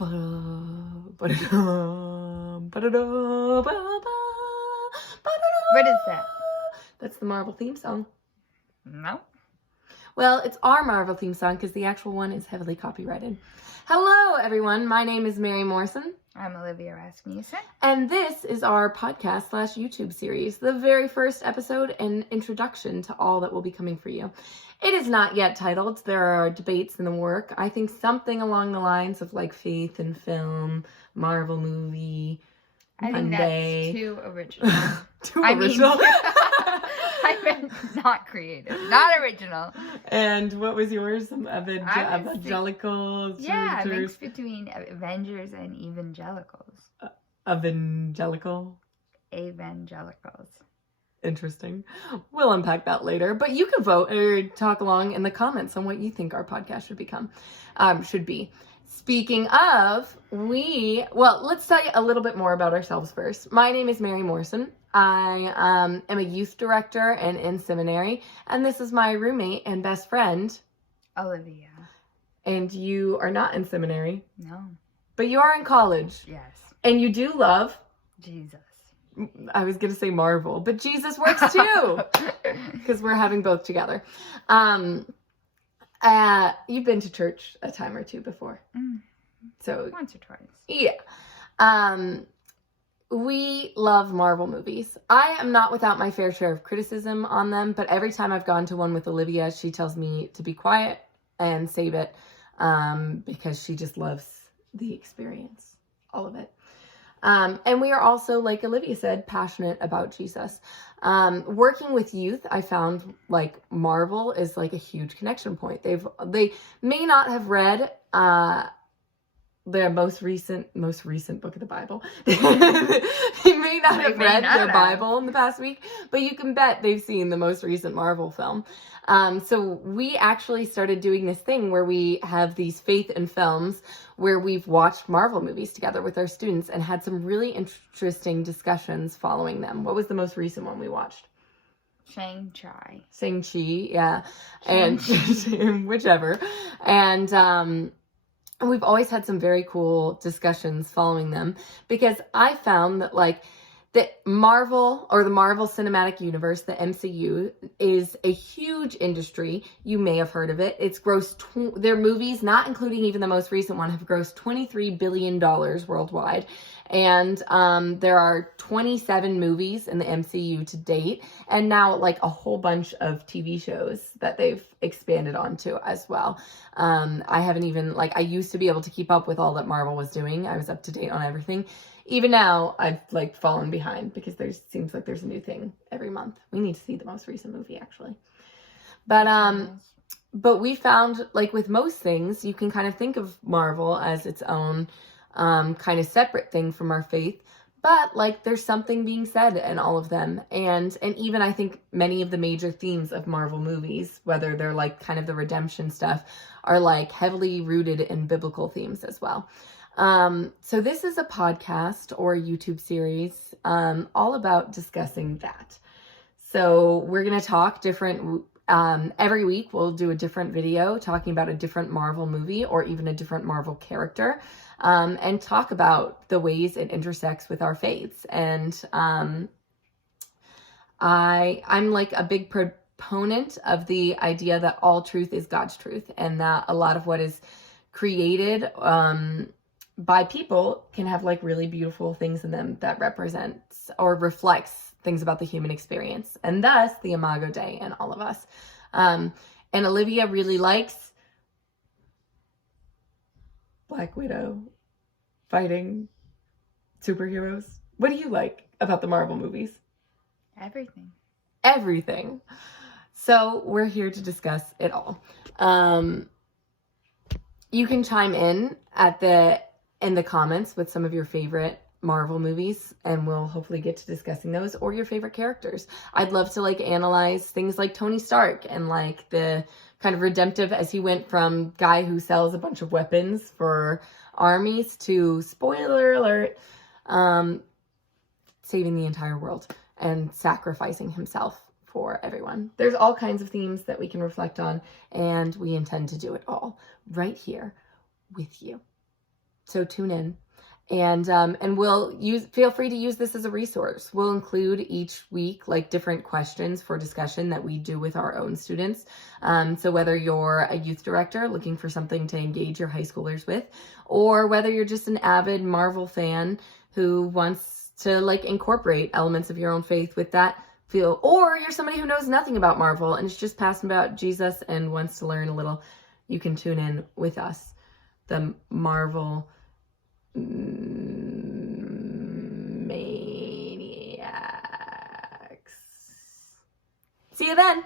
What is that? That's the Marvel theme song. No. Well, it's our Marvel theme song because the actual one is heavily copyrighted. Hello, everyone. My name is Mary Morrison. I'm Olivia Rasmussen. And this is our podcast/YouTube series, the very first episode and introduction to all that will be coming for you. It is not yet titled. There are debates in the work. I think something along the lines of like faith and film, Marvel movie, I Monday. think that's too original. Too original. I meant not creative, not original. And what was yours? Some evangelicals? Yeah, a mix between Avengers and evangelicals. Evangelical? Evangelicals. Interesting. We'll unpack that later. But you can vote or talk along in the comments on what you think our podcast should be. Speaking of, let's tell you a little bit more about ourselves first. My name is Mary Morrison. I am a youth director and in seminary. And this is my roommate and best friend, Olivia. And you are not in seminary. No. But you are in college. Yes. And you do love Jesus. I was going to say Marvel, but Jesus works too. Because we're having both together. You've been to church a time or two before. So once or twice. Yeah. We love Marvel movies. I am not without my fair share of criticism on them, but every time I've gone to one with Olivia, she tells me to be quiet and save it because she just loves the experience, all of it. And we are also, like Olivia said, passionate about Jesus. Working with youth, I found like Marvel is like a huge connection point. They may not have read their most recent book of the Bible. They may not have read their Bible in the past week, but you can bet they've seen the most recent Marvel film. So we actually started doing this thing where we have these faith and films where we've watched Marvel movies together with our students and had some really interesting discussions following them. What was the most recent one we watched? Shang-Chi, yeah. And whichever. And we've always had some very cool discussions following them because I found that like that Marvel or the Marvel Cinematic Universe, the MCU, is a huge industry. You may have heard of it. It's grossed, their movies, not including even the most recent one, have grossed $23 billion worldwide. And there are 27 movies in the MCU to date. And now like a whole bunch of TV shows that they've expanded onto as well. I haven't even, I used to be able to keep up with all that Marvel was doing. I was up to date on everything. Even now, I've fallen behind because seems like there's a new thing every month. We need to see the most recent movie, actually. But we found, with most things, you can kind of think of Marvel as its own kind of separate thing from our faith. But, there's something being said in all of them. And even, I think, many of the major themes of Marvel movies, whether they're, kind of the redemption stuff, are, heavily rooted in biblical themes as well. So this is a podcast or a YouTube series all about discussing that. So we're going to talk different, every week we'll do a different video talking about a different Marvel movie or even a different Marvel character and talk about the ways it intersects with our faiths. And I'm a big proponent of the idea that all truth is God's truth and that a lot of what is created by people can have really beautiful things in them that represents or reflects things about the human experience and thus the Imago Dei in all of us. And Olivia really likes Black Widow fighting superheroes. What do you like about the Marvel movies? Everything. So we're here to discuss it all. You can chime in in the comments with some of your favorite Marvel movies, and we'll hopefully get to discussing those, or your favorite characters. I'd love to analyze things like Tony Stark and the kind of redemptive as he went from guy who sells a bunch of weapons for armies to, spoiler alert, saving the entire world and sacrificing himself for everyone. There's all kinds of themes that we can reflect on, and we intend to do it all right here with you. So tune in. And feel free to use this as a resource. We'll include each week like different questions for discussion that we do with our own students. So whether you're a youth director looking for something to engage your high schoolers with, or whether you're just an avid Marvel fan who wants to like incorporate elements of your own faith with that feel, or you're somebody who knows nothing about Marvel and is just passionate about Jesus and wants to learn a little, you can tune in with us. The Marvel Maniacs. See you then.